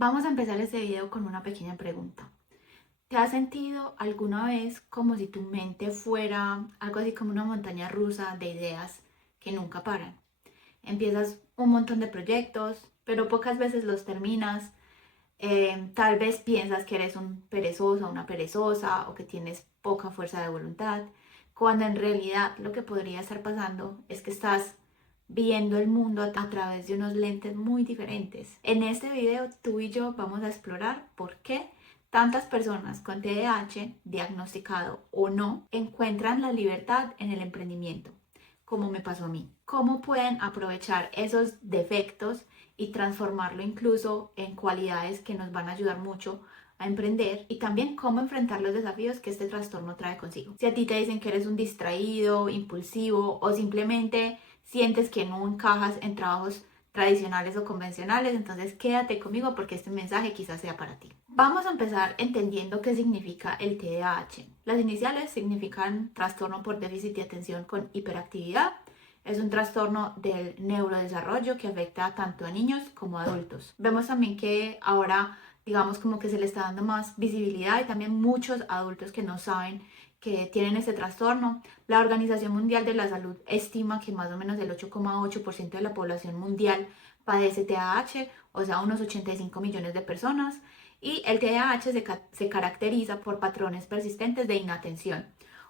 Vamos a empezar este video con una pequeña pregunta. ¿Te has sentido alguna vez como si tu mente fuera algo así como una montaña rusa de ideas que nunca paran? Empiezas un montón de proyectos, pero pocas veces los terminas. Tal vez piensas que eres un perezoso o una perezosa o que tienes poca fuerza de voluntad, cuando en realidad lo que podría estar pasando es que estás viendo el mundo a través de unos lentes muy diferentes. En este video tú y yo vamos a explorar por qué tantas personas con TDAH, diagnosticado o no, encuentran la libertad en el emprendimiento, como me pasó a mí. Cómo pueden aprovechar esos defectos y transformarlo incluso en cualidades que nos van a ayudar mucho a emprender, y también cómo enfrentar los desafíos que este trastorno trae consigo. Si a ti te dicen que eres un distraído, impulsivo o simplemente sientes que no encajas en trabajos tradicionales o convencionales, entonces quédate conmigo porque este mensaje quizás sea para ti. Vamos a empezar entendiendo qué significa el TDAH. Las iniciales significan trastorno por déficit de atención con hiperactividad. Es un trastorno del neurodesarrollo que afecta tanto a niños como a adultos. Vemos también que ahora, digamos, como que se le está dando más visibilidad, y también muchos adultos que no saben que tienen este trastorno. La Organización Mundial de la Salud estima que más o menos el 8,8% de la población mundial padece TDAH, o sea, unos 85 millones de personas. Y el TDAH se caracteriza por patrones persistentes de inatención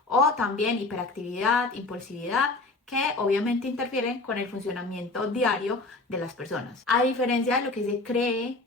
o también hiperactividad, impulsividad, que obviamente interfieren con el funcionamiento diario de las personas. A diferencia de lo que se cree,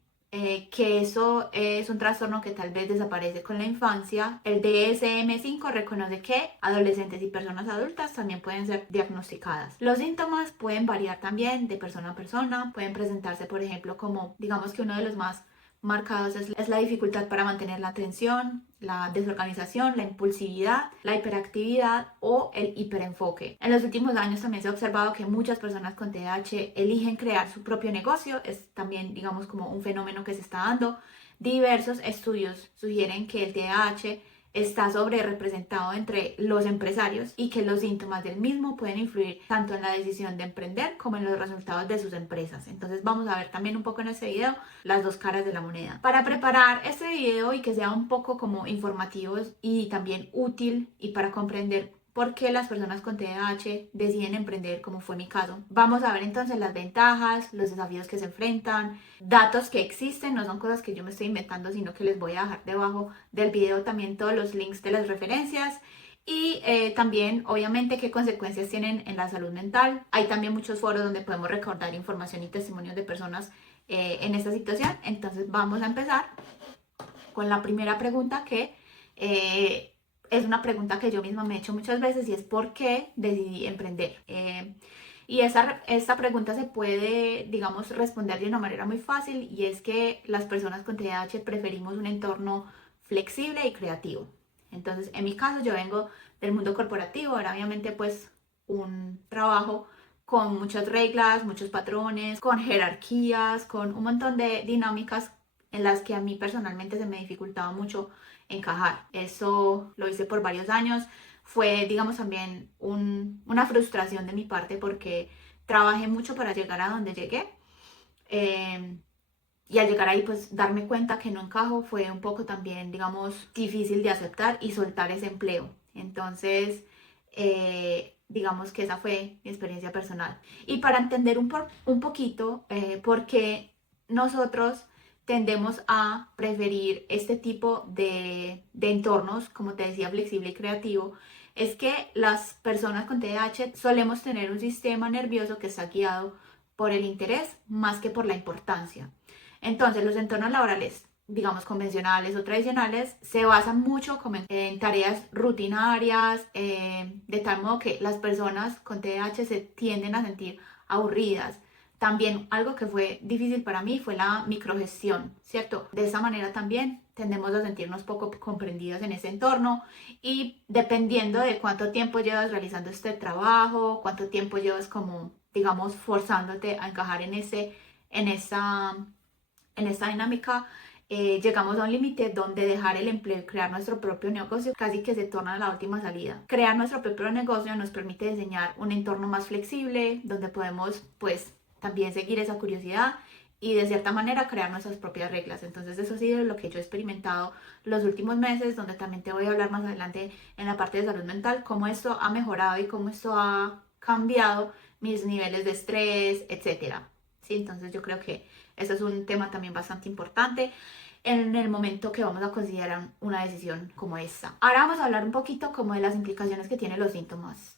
que eso es un trastorno que tal vez desaparece con la infancia, el DSM-5 reconoce que adolescentes y personas adultas también pueden ser diagnosticadas. Los síntomas pueden variar también de persona a persona, pueden presentarse, por ejemplo, como digamos que uno de los más marcados es la dificultad para mantener la atención, la desorganización, la impulsividad, la hiperactividad o el hiperenfoque. En los últimos años también se ha observado que muchas personas con TDAH eligen crear su propio negocio. Es también, digamos, como un fenómeno que se está dando. Diversos estudios sugieren que el TDAH está sobre representado entre los empresarios y que los síntomas del mismo pueden influir tanto en la decisión de emprender como en los resultados de sus empresas. Entonces vamos a ver también un poco en este video las dos caras de la moneda. Para preparar este video y que sea un poco como informativo y también útil, y para comprender por qué las personas con TDAH deciden emprender, como fue mi caso, vamos a ver entonces las ventajas, los desafíos que se enfrentan, datos que existen, no son cosas que yo me estoy inventando, sino que les voy a dejar debajo del video también todos los links de las referencias. Y también, obviamente, qué consecuencias tienen en la salud mental. Hay también muchos foros donde podemos recordar información y testimonios de personas en esta situación. Entonces vamos a empezar con la primera pregunta, que es una pregunta que yo misma me he hecho muchas veces, y es ¿por qué decidí emprender? Y esta pregunta se puede, digamos, responder de una manera muy fácil, y es que las personas con TDAH preferimos un entorno flexible y creativo. Entonces, en mi caso, yo vengo del mundo corporativo, era obviamente pues un trabajo con muchas reglas, muchos patrones, con jerarquías, con un montón de dinámicas en las que a mí personalmente se me dificultaba mucho encajar. Eso lo hice por varios años. Fue, digamos, también una frustración de mi parte porque trabajé mucho para llegar a donde llegué. Eh, y al llegar ahí, pues darme cuenta que no encajo fue un poco también, digamos, difícil de aceptar y soltar ese empleo. Entonces, digamos que esa fue mi experiencia personal. Y para entender un poquito por qué nosotros tendemos a preferir este tipo de entornos, como te decía, flexible y creativo, es que las personas con TDAH solemos tener un sistema nervioso que está guiado por el interés más que por la importancia. Entonces, los entornos laborales, digamos, convencionales o tradicionales, se basan mucho como en tareas rutinarias, de tal modo que las personas con TDAH se tienden a sentir aburridas. También algo que fue difícil para mí fue la microgestión, ¿cierto? De esa manera también tendemos a sentirnos poco comprendidos en ese entorno, y dependiendo de cuánto tiempo llevas realizando este trabajo, cuánto tiempo llevas como, digamos, forzándote a encajar en esa en esta dinámica, llegamos a un límite donde dejar el empleo y crear nuestro propio negocio casi que se torna la última salida. Crear nuestro propio negocio nos permite diseñar un entorno más flexible, donde podemos pues también seguir esa curiosidad y de cierta manera crear nuestras propias reglas. Entonces eso ha sido lo que yo he experimentado los últimos meses, donde también te voy a hablar más adelante en la parte de salud mental, cómo esto ha mejorado y cómo esto ha cambiado mis niveles de estrés, etcétera. ¿Sí? Entonces yo creo que eso es un tema también bastante importante en el momento que vamos a considerar una decisión como esta. Ahora vamos a hablar un poquito como de las implicaciones que tienen los síntomas.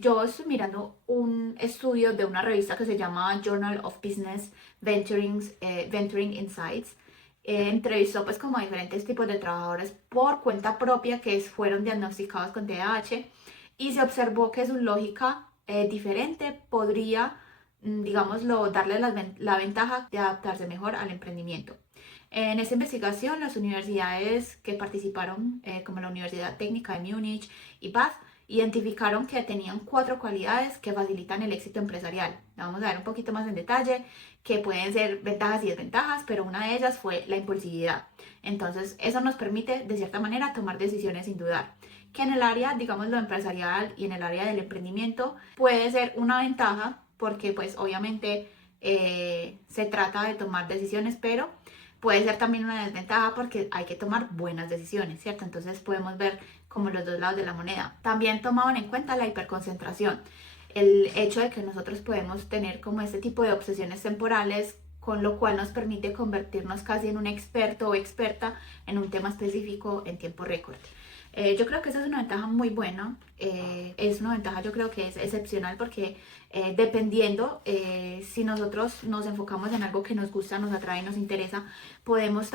Yo estoy mirando un estudio de una revista que se llama Journal of Business Venturing Insights. Entrevistó pues como a diferentes tipos de trabajadores por cuenta propia que fueron diagnosticados con TDAH y se observó que su lógica diferente podría, digámoslo, darle la ventaja de adaptarse mejor al emprendimiento. En esta investigación, las universidades que participaron, como la Universidad Técnica de Múnich y Bath, identificaron que tenían 4 cualidades que facilitan el éxito empresarial. Vamos a ver un poquito más en detalle, que pueden ser ventajas y desventajas, pero una de ellas fue la impulsividad. Entonces, eso nos permite, de cierta manera, tomar decisiones sin dudar. Que en el área, digamos, lo empresarial y en el área del emprendimiento puede ser una ventaja, porque pues obviamente se trata de tomar decisiones, pero puede ser también una desventaja porque hay que tomar buenas decisiones, ¿cierto? Entonces podemos ver como los dos lados de la moneda. También tomaban en cuenta la hiperconcentración, el hecho de que nosotros podemos tener como este tipo de obsesiones temporales, con lo cual nos permite convertirnos casi en un experto o experta en un tema específico en tiempo récord. Yo creo que esa es una ventaja muy buena, es una ventaja yo creo que es excepcional porque dependiendo si nosotros nos enfocamos en algo que nos gusta, nos atrae, nos interesa, podemos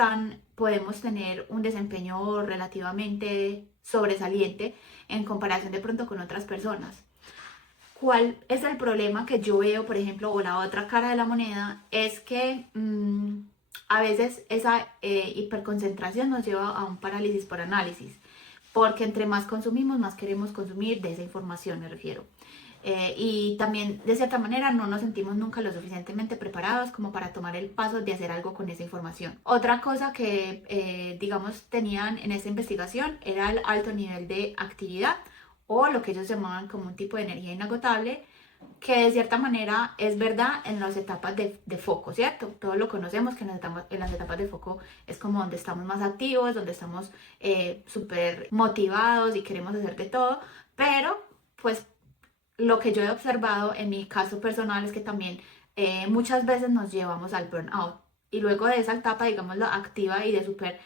tener un desempeño relativamente sobresaliente en comparación de pronto con otras personas. ¿Cuál es el problema que yo veo, por ejemplo, o la otra cara de la moneda? Es que a veces esa hiperconcentración nos lleva a un parálisis por análisis, porque entre más consumimos, más queremos consumir de esa información, me refiero. Y también, de cierta manera, no nos sentimos nunca lo suficientemente preparados como para tomar el paso de hacer algo con esa información. Otra cosa que, digamos, tenían en esta investigación era el alto nivel de actividad, o lo que ellos llamaban como un tipo de energía inagotable, que de cierta manera es verdad en las etapas de foco, ¿cierto? Todos lo conocemos, que en las etapas de foco es como donde estamos más activos, donde estamos súper motivados y queremos hacer de todo, pero pues lo que yo he observado en mi caso personal es que también muchas veces nos llevamos al burnout y luego de esa etapa, digamos, la activa y de súper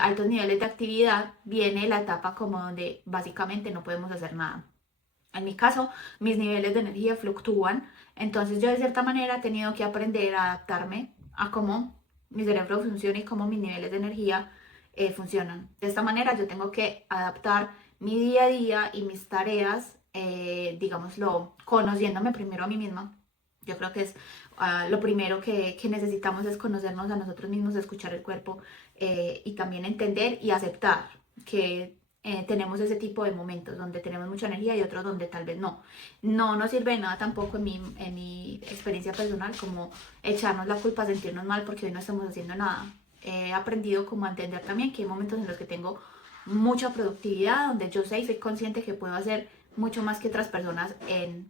altos niveles de actividad, viene la etapa como donde básicamente no podemos hacer nada. En mi caso, mis niveles de energía fluctúan, entonces yo de cierta manera he tenido que aprender a adaptarme a cómo mi cerebro funciona y cómo mis niveles de energía funcionan. De esta manera yo tengo que adaptar mi día a día y mis tareas, digámoslo, conociéndome primero a mí misma. Yo creo que es lo primero que necesitamos es conocernos a nosotros mismos, escuchar el cuerpo y también entender y aceptar que tenemos ese tipo de momentos donde tenemos mucha energía y otros donde tal vez no. No nos sirve de nada tampoco en mi experiencia personal como echarnos la culpa, sentirnos mal porque hoy no estamos haciendo nada. He aprendido como a entender también que hay momentos en los que tengo mucha productividad, donde yo sé y soy consciente que puedo hacer mucho más que otras personas en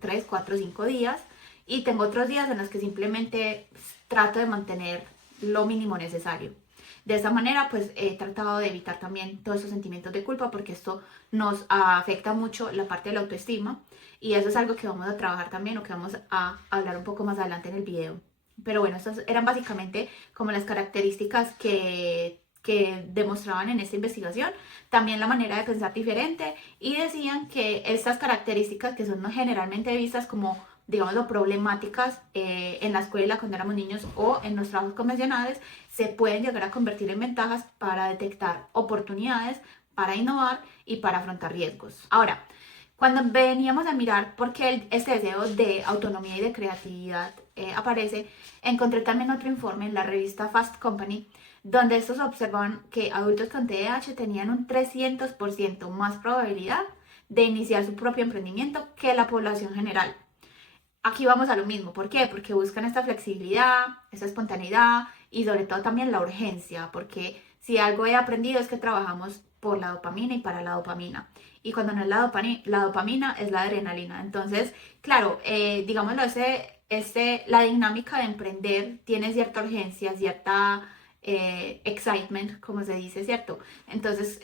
3, 4, 5 días. Y tengo otros días en los que simplemente trato de mantener lo mínimo necesario. De esa manera, pues he tratado de evitar también todos esos sentimientos de culpa porque esto nos afecta mucho la parte de la autoestima y eso es algo que vamos a trabajar también o que vamos a hablar un poco más adelante en el video. Pero bueno, estas eran básicamente como las características que demostraban en esta investigación, también la manera de pensar diferente y decían que estas características que son generalmente vistas como digámoslo, problemáticas en la escuela cuando éramos niños o en los trabajos convencionales, se pueden llegar a convertir en ventajas para detectar oportunidades, para innovar y para afrontar riesgos. Ahora, cuando veníamos a mirar por qué este deseo de autonomía y de creatividad aparece, encontré también otro informe en la revista Fast Company, donde estos observaban que adultos con TDAH tenían un 300% más probabilidad de iniciar su propio emprendimiento que la población general. Aquí vamos a lo mismo. ¿Por qué? Porque buscan esta flexibilidad, esta espontaneidad y sobre todo también la urgencia, porque si algo he aprendido es que trabajamos por la dopamina y para la dopamina. Y cuando no es la dopamina es la adrenalina. Entonces, claro, digámoslo, la dinámica de emprender tiene cierta urgencia, cierta excitement, como se dice, ¿cierto? Entonces,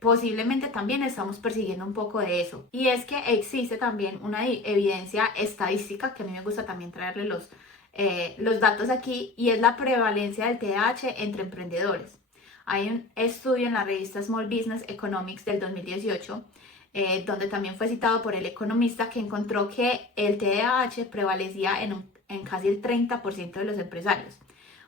posiblemente también estamos persiguiendo un poco de eso. Y es que existe también una evidencia estadística, que a mí me gusta también traerle los datos aquí, y es la prevalencia del TDAH entre emprendedores. Hay un estudio en la revista Small Business Economics del 2018, donde también fue citado por el economista, que encontró que el TDAH prevalecía en casi el 30% de los empresarios,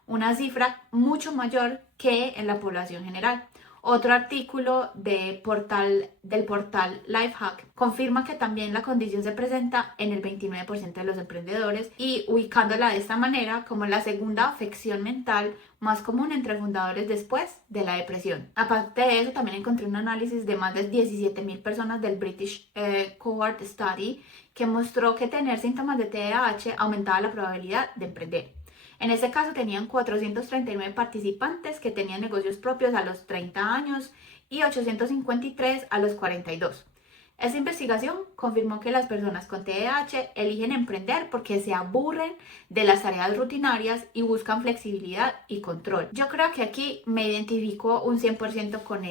una cifra mucho mayor que en la población general. Otro artículo del portal Lifehack confirma que también la condición se presenta en el 29% de los emprendedores, y ubicándola de esta manera como la segunda afección mental más común entre fundadores después de la depresión. Aparte de eso, también encontré un análisis de más de 17.000 personas del British Cohort Study, que mostró que tener síntomas de TDAH aumentaba la probabilidad de emprender. En ese caso tenían 439 participantes que tenían negocios propios a los 30 años y 853 a los 42. Esta investigación confirmó que las personas con TDAH eligen emprender porque se aburren de las tareas rutinarias y buscan flexibilidad y control. Yo creo que aquí me identifico un 100% con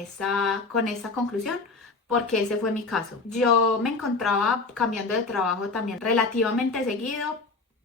esa conclusión, porque ese fue mi caso. Yo me encontraba cambiando de trabajo también relativamente seguido,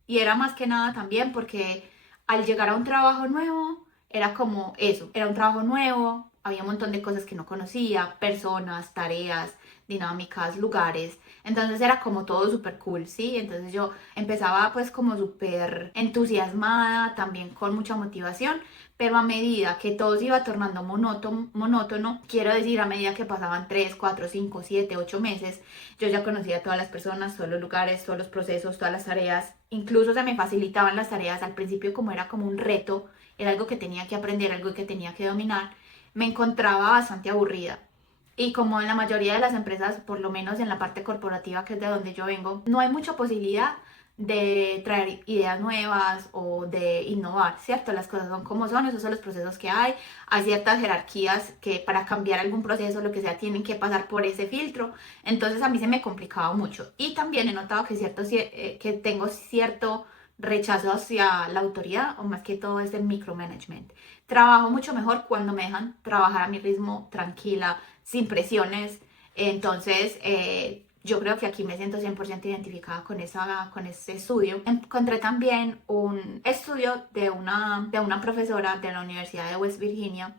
y era más que nada también porque al llegar a un trabajo nuevo era como eso, era un trabajo nuevo, había un montón de cosas que no conocía, personas, tareas, dinámicas, lugares. Entonces era como todo súper cool, ¿sí? Entonces yo empezaba pues como súper entusiasmada, también con mucha motivación, pero a medida que todo se iba tornando monótono, quiero decir, a medida que pasaban 3, 4, 5, 7, 8 meses, yo ya conocía a todas las personas, todos los lugares, todos los procesos, todas las tareas. Incluso se me facilitaban las tareas al principio, como era como un reto, era algo que tenía que aprender, algo que tenía que dominar. Me encontraba bastante aburrida. Y como en la mayoría de las empresas, por lo menos en la parte corporativa, que es de donde yo vengo, no hay mucha posibilidad de traer ideas nuevas o de innovar, ¿cierto? Las cosas son como son, esos son los procesos que hay ciertas jerarquías que para cambiar algún proceso, lo que sea, tienen que pasar por ese filtro. Entonces a mí se me complicaba mucho, y también he notado que tengo cierto rechazo hacia la autoridad, o más que todo es el micromanagement. Trabajo mucho mejor cuando me dejan trabajar a mi ritmo, tranquila, sin presiones. Entonces, yo creo que aquí me siento 100% identificada con ese estudio. Encontré también un estudio de una profesora de la Universidad de West Virginia,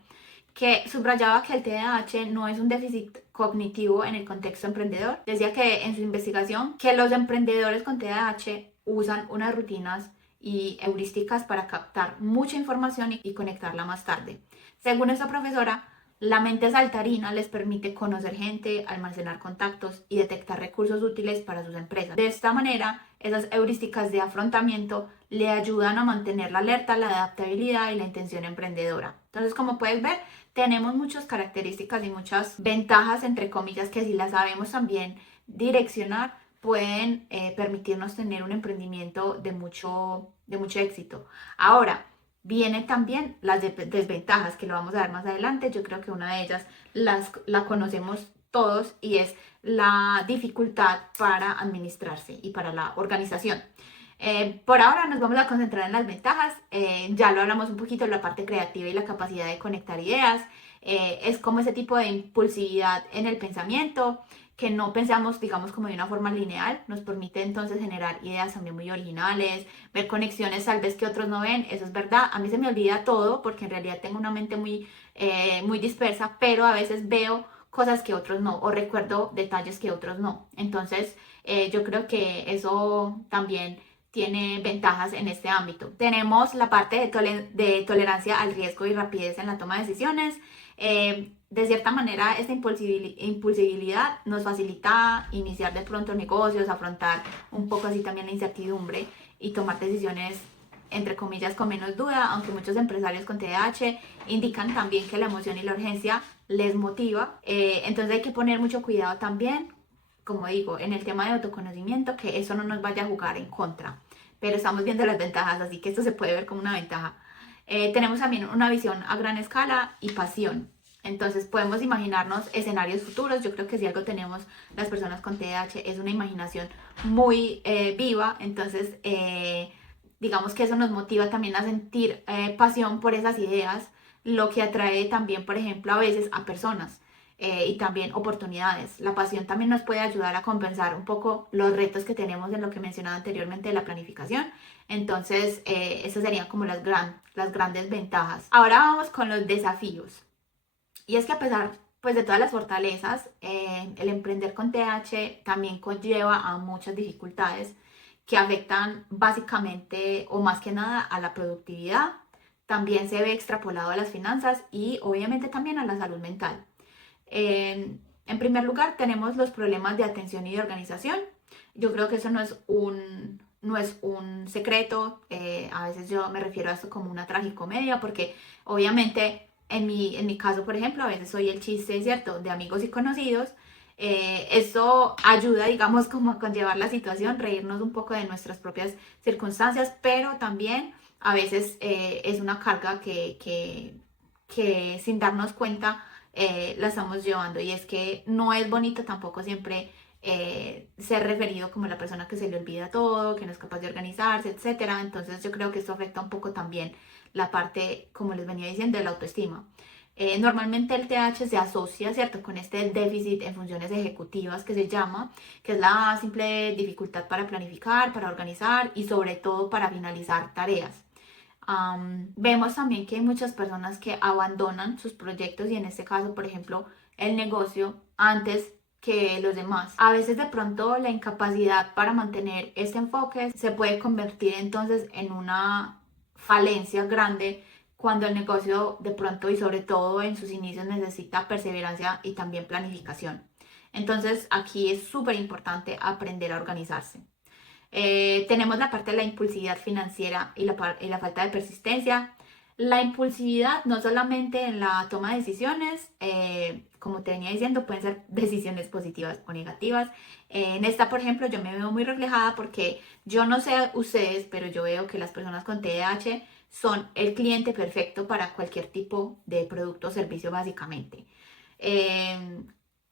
que subrayaba que el TDAH no es un déficit cognitivo en el contexto emprendedor. Decía que en su investigación que los emprendedores con TDAH usan unas rutinas y heurísticas para captar mucha información y conectarla más tarde. Según esta profesora, la mente saltarina les permite conocer gente, almacenar contactos y detectar recursos útiles para sus empresas. De esta manera, esas heurísticas de afrontamiento le ayudan a mantener la alerta, la adaptabilidad y la intención emprendedora. Entonces, como puedes ver, tenemos muchas características y muchas ventajas, entre comillas, que si las sabemos también direccionar, pueden permitirnos tener un emprendimiento de mucho éxito. Ahora, vienen también las desventajas, que lo vamos a ver más adelante. Yo creo que una de ellas la conocemos todos, y es la dificultad para administrarse y para la organización. Por ahora nos vamos a concentrar en las ventajas. Ya lo hablamos un poquito, la parte creativa y la capacidad de conectar ideas. Es como ese tipo de impulsividad en el pensamiento, que no pensamos, digamos, como de una forma lineal. Nos permite entonces generar ideas también muy originales, ver conexiones tal vez que otros no ven. Eso es verdad. A mí se me olvida todo porque en realidad tengo una mente muy dispersa, pero a veces veo cosas que otros no, o recuerdo detalles que otros no. Entonces, yo creo que eso también tiene ventajas en este ámbito. Tenemos la parte de tolerancia al riesgo y rapidez en la toma de decisiones. De cierta manera, esta impulsibilidad nos facilita iniciar de pronto negocios, afrontar un poco así también la incertidumbre y tomar decisiones, entre comillas, con menos duda, aunque muchos empresarios con TDAH indican también que la emoción y la urgencia les motiva. Entonces hay que poner mucho cuidado también, como digo, en el tema de autoconocimiento, que eso no nos vaya a jugar en contra. Pero estamos viendo las ventajas, así que esto se puede ver como una ventaja. Tenemos también una visión a gran escala y pasión. Entonces podemos imaginarnos escenarios futuros. Yo creo que si algo tenemos las personas con TDAH es una imaginación muy viva, entonces digamos que eso nos motiva también a sentir pasión por esas ideas, lo que atrae también, por ejemplo, a veces a personas. Y también oportunidades. La pasión también nos puede ayudar a compensar un poco los retos que tenemos en lo que mencionaba anteriormente de la planificación. Entonces, esas serían como las grandes ventajas. Ahora vamos con los desafíos. Y es que a pesar pues, de todas las fortalezas, el emprender con TH también conlleva a muchas dificultades que afectan básicamente o más que nada a la productividad. También se ve extrapolado a las finanzas y obviamente también a la salud mental. En primer lugar, tenemos los problemas de atención y de organización. Yo creo que eso no es un secreto. A veces yo me refiero a esto como una tragicomedia, porque obviamente en mi caso, por ejemplo, a veces soy el chiste, ¿cierto?, de amigos y conocidos. Eso ayuda, digamos, como a conllevar la situación, reírnos un poco de nuestras propias circunstancias, pero también a veces es una carga que sin darnos cuenta la estamos llevando, y es que no es bonito tampoco siempre ser referido como la persona que se le olvida todo, que no es capaz de organizarse, etcétera. Entonces yo creo que esto afecta un poco también la parte, como les venía diciendo, de la autoestima. Normalmente el TH se asocia, ¿cierto?, con este déficit en funciones ejecutivas que se llama, que es la simple dificultad para planificar, para organizar y sobre todo para finalizar tareas. Vemos también que hay muchas personas que abandonan sus proyectos y en este caso, por ejemplo, el negocio antes que los demás. A veces de pronto la incapacidad para mantener este enfoque se puede convertir entonces en una falencia grande cuando el negocio de pronto y sobre todo en sus inicios necesita perseverancia y también planificación. Entonces aquí es súper importante aprender a organizarse. Tenemos la parte de la impulsividad financiera y la falta de persistencia. La impulsividad no solamente en la toma de decisiones, como te venía diciendo, pueden ser decisiones positivas o negativas. En esta, por ejemplo, yo me veo muy reflejada porque yo no sé ustedes, pero yo veo que las personas con TDAH son el cliente perfecto para cualquier tipo de producto o servicio básicamente. Eh,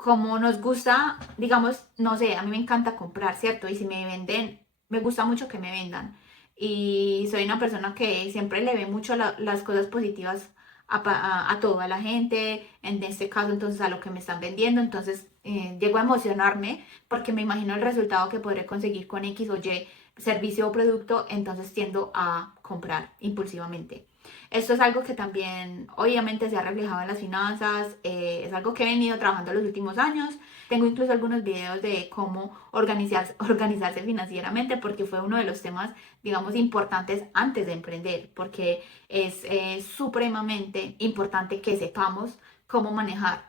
Como nos gusta, digamos, no sé, a mí me encanta comprar, ¿cierto? Y si me venden, me gusta mucho que me vendan. Y soy una persona que siempre le ve mucho las cosas positivas a toda la gente, en este caso entonces a lo que me están vendiendo. Entonces llego a emocionarme porque me imagino el resultado que podré conseguir con X o Y servicio o producto, entonces tiendo a comprar impulsivamente. Esto es algo que también obviamente se ha reflejado en las finanzas, es algo que he venido trabajando los últimos años. Tengo incluso algunos videos de cómo organizarse financieramente, porque fue uno de los temas, digamos, importantes antes de emprender, porque es supremamente importante que sepamos cómo manejar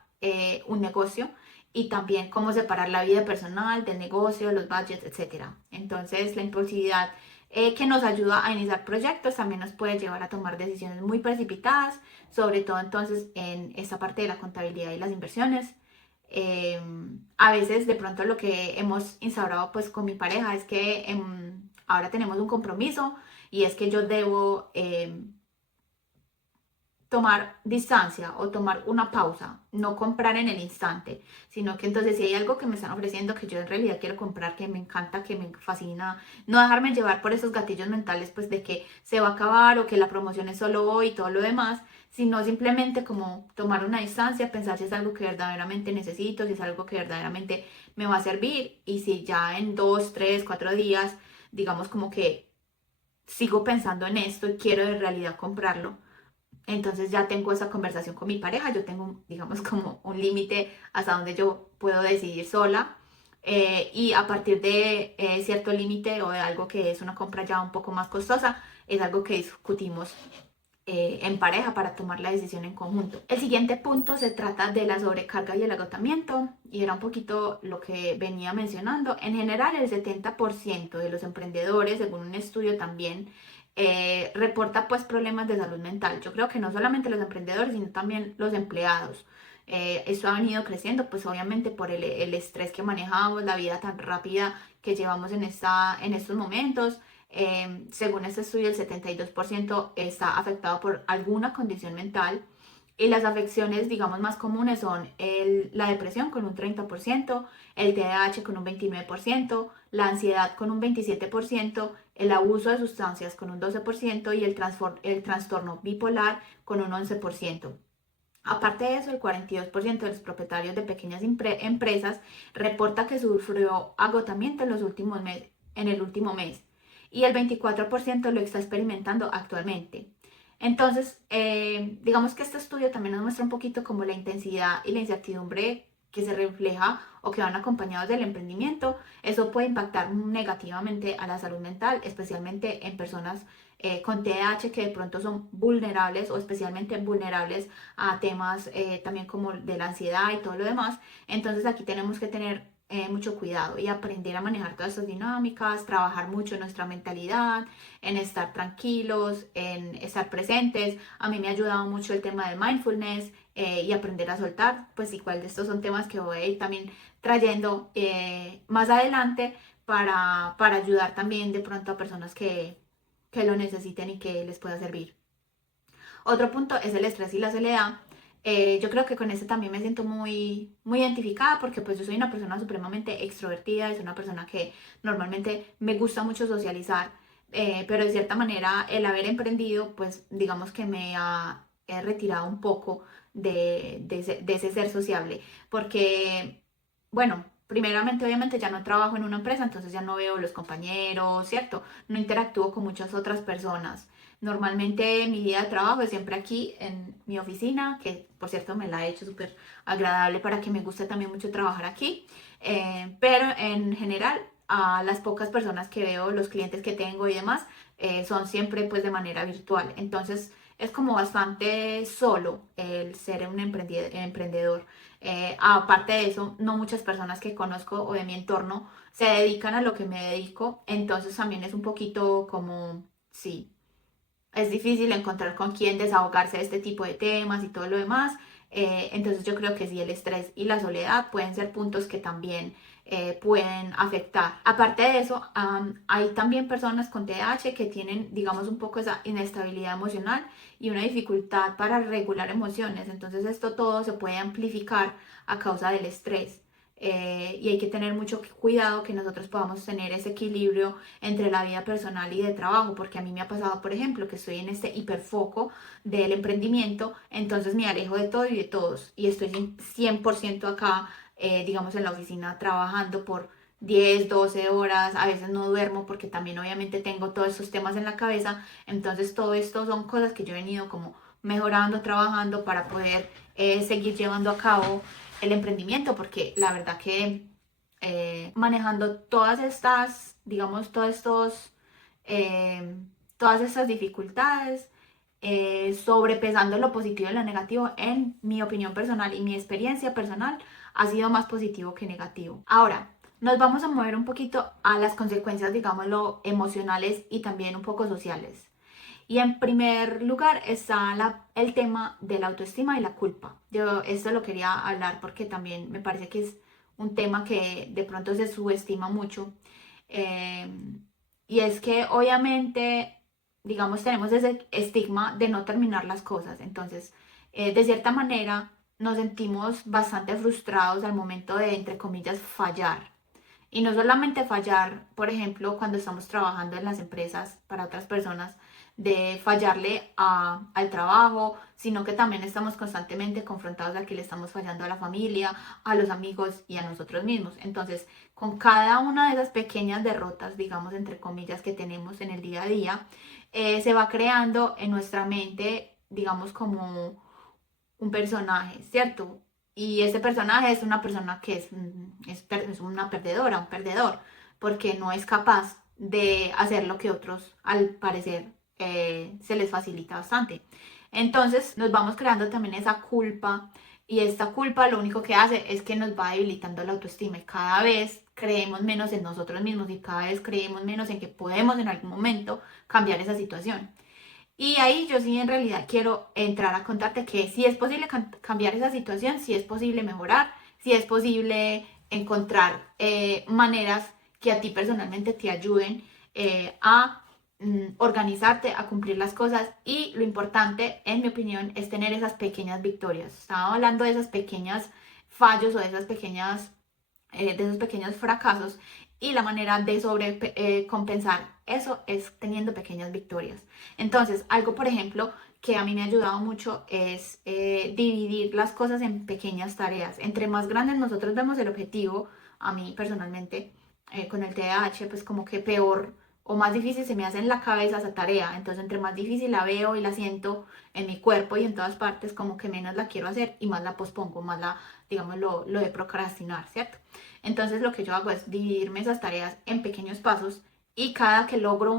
un negocio y también cómo separar la vida personal del negocio, los budgets, etcétera. Entonces, la impulsividad que nos ayuda a iniciar proyectos también nos puede llevar a tomar decisiones muy precipitadas, sobre todo entonces en esta parte de la contabilidad y las inversiones. A veces de pronto lo que hemos instaurado pues con mi pareja es que ahora tenemos un compromiso y es que yo debo tomar distancia o tomar una pausa, no comprar en el instante, sino que entonces si hay algo que me están ofreciendo que yo en realidad quiero comprar, que me encanta, que me fascina, no dejarme llevar por esos gatillos mentales pues de que se va a acabar o que la promoción es solo hoy y todo lo demás, sino simplemente como tomar una distancia, pensar si es algo que verdaderamente necesito, si es algo que verdaderamente me va a servir y si ya en 2, 3, 4 días, digamos como que sigo pensando en esto y quiero en realidad comprarlo, entonces ya tengo esa conversación con mi pareja, yo tengo, digamos, como un límite hasta donde yo puedo decidir sola. Y a partir de cierto límite o de algo que es una compra ya un poco más costosa, es algo que discutimos en pareja para tomar la decisión en conjunto. El siguiente punto se trata de la sobrecarga y el agotamiento, y era un poquito lo que venía mencionando. En general, el 70% de los emprendedores, según un estudio también, reporta pues problemas de salud mental. Yo creo que no solamente los emprendedores, sino también los empleados. Esto ha venido creciendo pues obviamente por el estrés que manejamos, la vida tan rápida que llevamos en estos momentos. Según este estudio, el 72% está afectado por alguna condición mental. Y las afecciones, digamos, más comunes son la depresión con un 30%, el TDAH con un 29%, la ansiedad con un 27%, el abuso de sustancias con un 12% y el trastorno bipolar con un 11%. Aparte de eso, el 42% de los propietarios de pequeñas empresas reporta que sufrió agotamiento en el último mes y el 24% lo está experimentando actualmente. Entonces, digamos que este estudio también nos muestra un poquito como la intensidad y la incertidumbre que se refleja o que van acompañados del emprendimiento. Eso puede impactar negativamente a la salud mental, especialmente en personas con TDAH que de pronto son vulnerables o especialmente vulnerables a temas también como de la ansiedad y todo lo demás. Entonces aquí tenemos que tener mucho cuidado y aprender a manejar todas estas dinámicas, trabajar mucho en nuestra mentalidad, en estar tranquilos, en estar presentes. A mí me ha ayudado mucho el tema del mindfulness y aprender a soltar, pues igual de estos son temas que voy a ir también trayendo más adelante para ayudar también de pronto a personas que lo necesiten y que les pueda servir. Otro punto es el estrés y la soledad. Yo creo que con este también me siento muy identificada porque pues yo soy una persona supremamente extrovertida, es una persona que normalmente me gusta mucho socializar, pero de cierta manera el haber emprendido pues digamos que me ha retirado un poco de ese ser sociable porque bueno, primeramente obviamente ya no trabajo en una empresa, entonces ya no veo los compañeros, ¿cierto? No interactúo con muchas otras personas. Normalmente mi día de trabajo es siempre aquí en mi oficina, que por cierto me la he hecho súper agradable para que me guste también mucho trabajar aquí. Pero en general a las pocas personas que veo, los clientes que tengo y demás, son siempre pues de manera virtual. Entonces es como bastante solo el ser un emprendedor. Aparte de eso, no muchas personas que conozco o de mi entorno se dedican a lo que me dedico. Entonces también es un poquito como, sí, es difícil encontrar con quién desahogarse de este tipo de temas y todo lo demás. Entonces yo creo que sí, el estrés y la soledad pueden ser puntos que también pueden afectar. Aparte de eso, hay también personas con TDAH que tienen, digamos, un poco esa inestabilidad emocional y una dificultad para regular emociones. Entonces esto todo se puede amplificar a causa del estrés. Y hay que tener mucho cuidado que nosotros podamos tener ese equilibrio entre la vida personal y de trabajo, porque a mí me ha pasado, por ejemplo, que estoy en este hiperfoco del emprendimiento, entonces me alejo de todo y de todos y estoy 100% acá, digamos, en la oficina trabajando por 10 12 horas, a veces no duermo porque también obviamente tengo todos estos temas en la cabeza, entonces todo esto son cosas que yo he venido como mejorando, trabajando para poder seguir llevando a cabo el emprendimiento, porque la verdad que manejando todas estas, digamos, eh, todas estas dificultades, sobrepesando lo positivo y lo negativo, en mi opinión personal y mi experiencia personal, ha sido más positivo que negativo. Ahora, nos vamos a mover un poquito a las consecuencias, digámoslo, emocionales y también un poco sociales. Y en primer lugar está el tema de la autoestima y la culpa. Yo esto lo quería hablar porque también me parece que es un tema que de pronto se subestima mucho. Eh, y es que obviamente, digamos, tenemos ese estigma de no terminar las cosas. Entonces, de cierta manera, nos sentimos bastante frustrados al momento de, entre comillas, fallar. Y no solamente fallar, por ejemplo, cuando estamos trabajando en las empresas para otras personas, de fallarle al trabajo, sino que también estamos constantemente confrontados a que le estamos fallando a la familia, a los amigos y a nosotros mismos. Entonces, con cada una de esas pequeñas derrotas, digamos, entre comillas, que tenemos en el día a día, se va creando en nuestra mente, digamos, como un personaje, ¿cierto? Y ese personaje es una persona que es una perdedora, un perdedor, porque no es capaz de hacer lo que otros, al parecer, se les facilita bastante. Entonces nos vamos creando también esa culpa y esta culpa lo único que hace es que nos va debilitando la autoestima y cada vez creemos menos en nosotros mismos y cada vez creemos menos en que podemos en algún momento cambiar esa situación. Y ahí yo sí en realidad quiero entrar a contarte que sí es posible cambiar esa situación, sí es posible mejorar, sí es posible encontrar maneras que a ti personalmente te ayuden a organizarte a cumplir las cosas, y lo importante, en mi opinión, es tener esas pequeñas victorias. Estaba hablando de esas pequeñas fallos o de esas pequeñas, de esos pequeños fracasos, y la manera de compensar eso es teniendo pequeñas victorias. Entonces, algo, por ejemplo, que a mí me ha ayudado mucho es dividir las cosas en pequeñas tareas. Entre más grandes nosotros vemos el objetivo, a mí personalmente, con el TDAH, pues como que peor o más difícil se me hace en la cabeza esa tarea. Entonces, entre más difícil la veo y la siento en mi cuerpo y en todas partes, como que menos la quiero hacer y más la pospongo, más la, digamos, lo de procrastinar, ¿cierto? Entonces, lo que yo hago es dividirme esas tareas en pequeños pasos, y cada que logro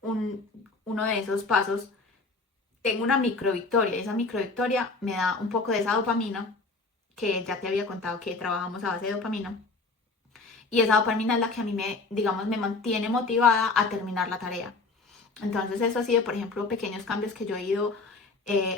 uno de esos pasos, tengo una micro victoria. Y esa micro victoria me da un poco de esa dopamina, que ya te había contado que trabajamos a base de dopamina. Y esa dopamina es la que a mí me, digamos, me mantiene motivada a terminar la tarea. Entonces eso ha sido, por ejemplo, pequeños cambios que yo he ido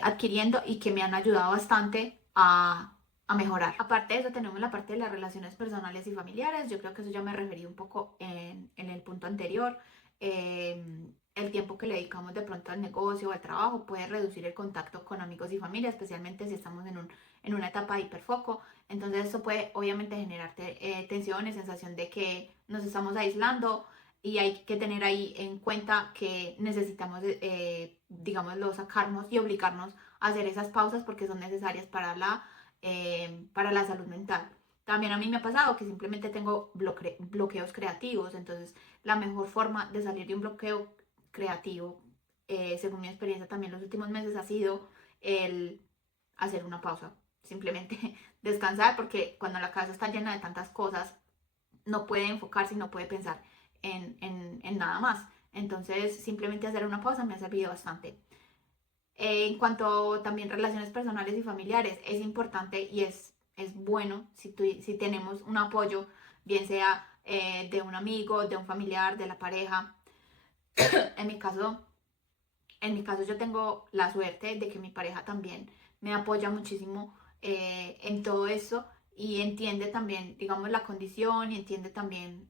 adquiriendo y que me han ayudado bastante a mejorar. Aparte de eso, tenemos la parte de las relaciones personales y familiares. Yo creo que eso ya me referí un poco en el punto anterior. El tiempo que le dedicamos de pronto al negocio o al trabajo puede reducir el contacto con amigos y familia, especialmente si estamos en una etapa de hiperfoco. Entonces eso puede obviamente generarte tensiones, sensación de que nos estamos aislando, y hay que tener ahí en cuenta que necesitamos, digámoslo, sacarnos y obligarnos a hacer esas pausas porque son necesarias para la salud mental. También a mí me ha pasado que simplemente tengo bloqueos creativos. Entonces la mejor forma de salir de un bloqueo creativo, según mi experiencia también los últimos meses, ha sido el hacer una pausa, simplemente descansar, porque cuando la cabeza está llena de tantas cosas, no puede enfocarse y no puede pensar en nada más. Entonces, simplemente hacer una pausa me ha servido bastante. En cuanto también relaciones personales y familiares, es importante y es bueno si tenemos un apoyo, bien sea de un amigo, de un familiar, de la pareja. En mi caso, yo tengo la suerte de que mi pareja también me apoya muchísimo en todo eso, y entiende también, digamos, la condición, y entiende también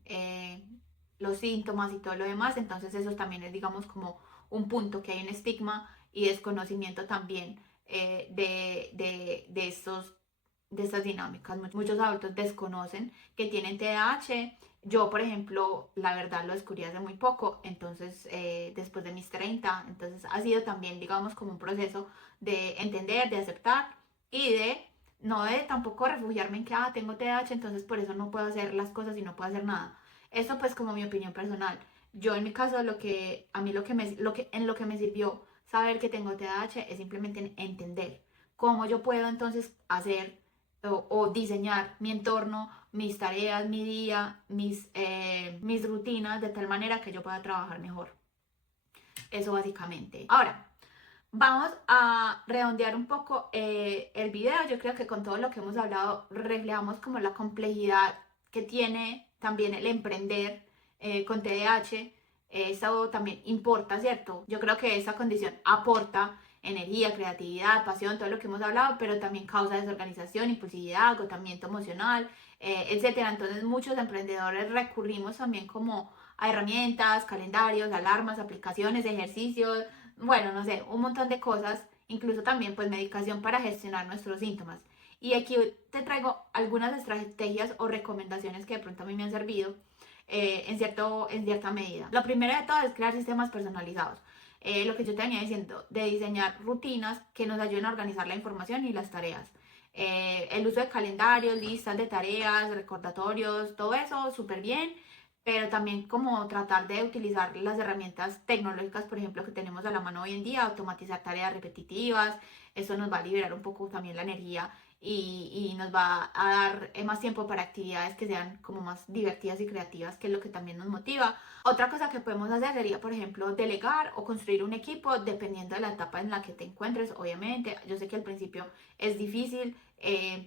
los síntomas y todo lo demás. Entonces eso también es, digamos, como un punto, que hay un estigma y desconocimiento también de estas dinámicas. Muchos adultos desconocen que tienen TDAH. Yo, por ejemplo, la verdad lo descubrí hace muy poco, entonces después de mis 30. Entonces ha sido también, digamos, como un proceso de entender, de aceptar, y de no de tampoco refugiarme en que tengo TDAH, entonces por eso no puedo hacer las cosas y no puedo hacer nada. Eso pues como mi opinión personal. Yo en mi caso, en lo que me sirvió saber que tengo TDAH es simplemente entender cómo yo puedo entonces hacer o diseñar mi entorno, mis tareas, mi día, mis rutinas, de tal manera que yo pueda trabajar mejor. Eso básicamente. Ahora, vamos a redondear un poco el video. Yo creo que con todo lo que hemos hablado reflejamos como la complejidad que tiene también el emprender con TDAH. Eso también importa, ¿cierto? Yo creo que esa condición aporta energía, creatividad, pasión, todo lo que hemos hablado, pero también causa desorganización, impulsividad, agotamiento emocional, etcétera. Entonces muchos emprendedores recurrimos también como a herramientas, calendarios, alarmas, aplicaciones, ejercicios, bueno, no sé, un montón de cosas, incluso también pues medicación para gestionar nuestros síntomas. Y aquí te traigo algunas estrategias o recomendaciones que de pronto a mí me han servido en cierta medida. Lo primero de todo es crear sistemas personalizados. Lo que yo te venía diciendo, de diseñar rutinas que nos ayuden a organizar la información y las tareas. El uso de calendarios, listas de tareas, recordatorios, todo eso súper bien, pero también como tratar de utilizar las herramientas tecnológicas, por ejemplo, que tenemos a la mano hoy en día, automatizar tareas repetitivas. Eso nos va a liberar un poco también la energía, y nos va a dar más tiempo para actividades que sean como más divertidas y creativas, que es lo que también nos motiva. Otra cosa que podemos hacer sería, por ejemplo, delegar o construir un equipo, dependiendo de la etapa en la que te encuentres. Obviamente, yo sé que al principio es difícil,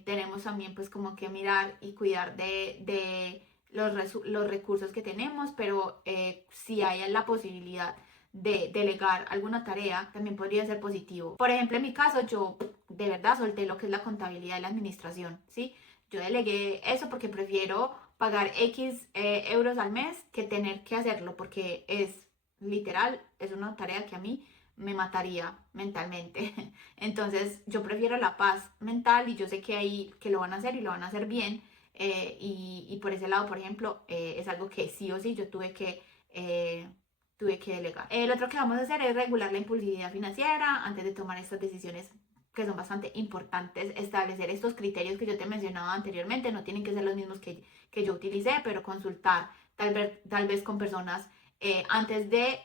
tenemos también pues como que mirar y cuidar de los recursos que tenemos, pero si hay la posibilidad de delegar alguna tarea, también podría ser positivo. Por ejemplo, en mi caso, yo de verdad solté lo que es la contabilidad y la administración, ¿sí? Yo delegué eso porque prefiero pagar X euros al mes que tener que hacerlo, porque es literal, es una tarea que a mí me mataría mentalmente. Entonces yo prefiero la paz mental y yo sé que ahí que lo van a hacer y lo van a hacer bien. Y por ese lado, por ejemplo, es algo que sí o sí yo tuve que delegar. El otro que vamos a hacer es regular la impulsividad financiera antes de tomar estas decisiones que son bastante importantes. Establecer estos criterios que yo te mencionaba anteriormente, no tienen que ser los mismos que yo utilicé, pero consultar tal vez con personas antes de,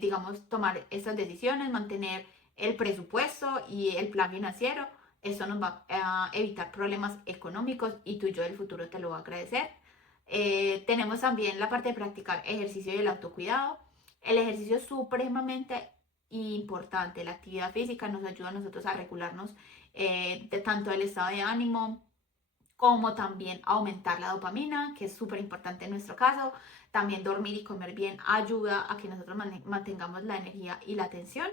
digamos, tomar estas decisiones, mantener el presupuesto y el plan financiero. Eso nos va a evitar problemas económicos y tú y yo del futuro te lo va a agradecer. Tenemos también la parte de practicar ejercicio y el autocuidado. El ejercicio es supremamente importante. La actividad física nos ayuda a nosotros a regularnos de tanto el estado de ánimo como también aumentar la dopamina, que es súper importante en nuestro caso. También dormir y comer bien ayuda a que nosotros mantengamos la energía y la atención.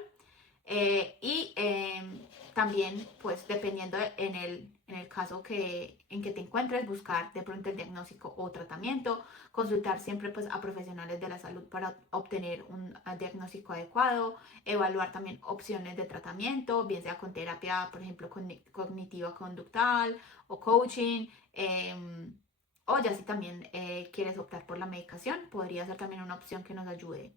También, pues dependiendo en el caso en que te encuentres, buscar de pronto el diagnóstico o tratamiento, consultar siempre pues a profesionales de la salud para obtener un diagnóstico adecuado, evaluar también opciones de tratamiento, bien sea con terapia, por ejemplo, cognitiva conductual o coaching. O ya si también quieres optar por la medicación, podría ser también una opción que nos ayude.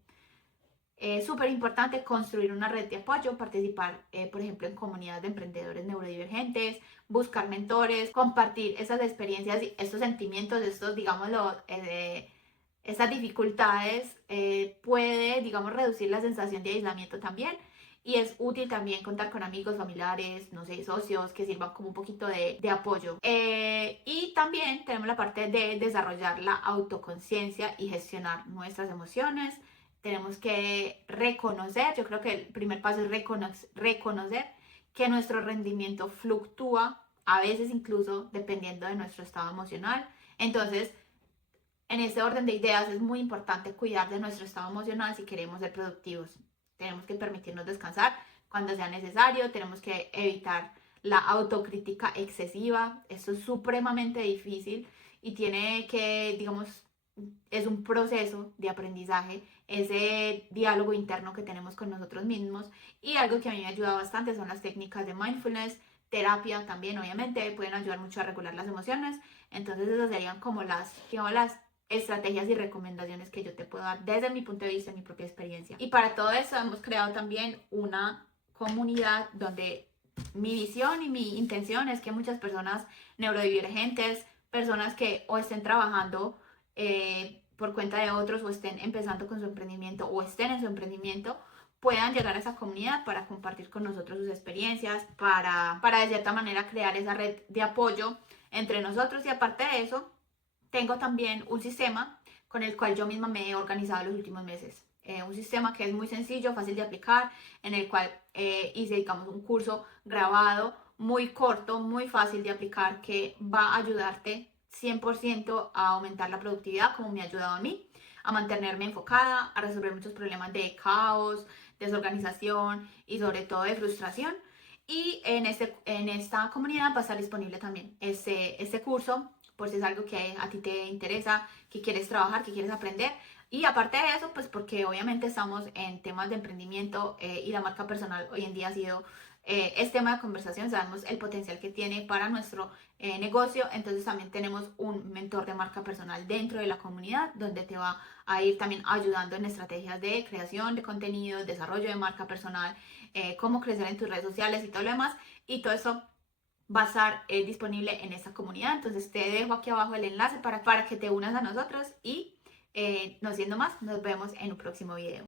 Súper importante construir una red de apoyo, participar, por ejemplo, en comunidades de emprendedores neurodivergentes, buscar mentores, compartir esas experiencias, estos sentimientos, estos, digámoslo, estas dificultades, puede, digamos, reducir la sensación de aislamiento también. Y es útil también contar con amigos, familiares, no sé, socios que sirvan como un poquito de apoyo. Y también tenemos la parte de desarrollar la autoconciencia y gestionar nuestras emociones. Tenemos que reconocer, yo creo que el primer paso es reconocer que nuestro rendimiento fluctúa, a veces incluso dependiendo de nuestro estado emocional. Entonces, en este orden de ideas es muy importante cuidar de nuestro estado emocional si queremos ser productivos. Tenemos que permitirnos descansar cuando sea necesario, tenemos que evitar la autocrítica excesiva. Esto es supremamente difícil y tiene que, digamos, es un proceso de aprendizaje, ese diálogo interno que tenemos con nosotros mismos. Y algo que a mí me ayuda bastante son las técnicas de mindfulness, terapia también, obviamente, pueden ayudar mucho a regular las emociones. Entonces esas serían como digamos, las estrategias y recomendaciones que yo te puedo dar desde mi punto de vista, mi propia experiencia. Y para todo eso hemos creado también una comunidad donde mi visión y mi intención es que muchas personas neurodivergentes, personas que o estén trabajando por cuenta de otros o estén empezando con su emprendimiento o estén en su emprendimiento, puedan llegar a esa comunidad para compartir con nosotros sus experiencias, para de cierta manera crear esa red de apoyo entre nosotros. Y aparte de eso, tengo también un sistema con el cual yo misma me he organizado en los últimos meses. Un sistema que es muy sencillo, fácil de aplicar, en el cual hice, digamos, un curso grabado, muy corto, muy fácil de aplicar, que va a ayudarte 100% a aumentar la productividad, como me ha ayudado a mí, a mantenerme enfocada, a resolver muchos problemas de caos, desorganización y sobre todo de frustración. Y en esta comunidad va a estar disponible también este curso, por si es algo que a ti te interesa, que quieres trabajar, que quieres aprender. Y aparte de eso, pues porque obviamente estamos en temas de emprendimiento y la marca personal hoy en día ha sido es tema de conversación, sabemos el potencial que tiene para nuestro negocio. Entonces también tenemos un mentor de marca personal dentro de la comunidad donde te va a ir también ayudando en estrategias de creación de contenido, desarrollo de marca personal, cómo crecer en tus redes sociales y todo lo demás. Y todo eso va a estar disponible en esta comunidad. Entonces te dejo aquí abajo el enlace para que te unas a nosotros y no siendo más, nos vemos en un próximo video.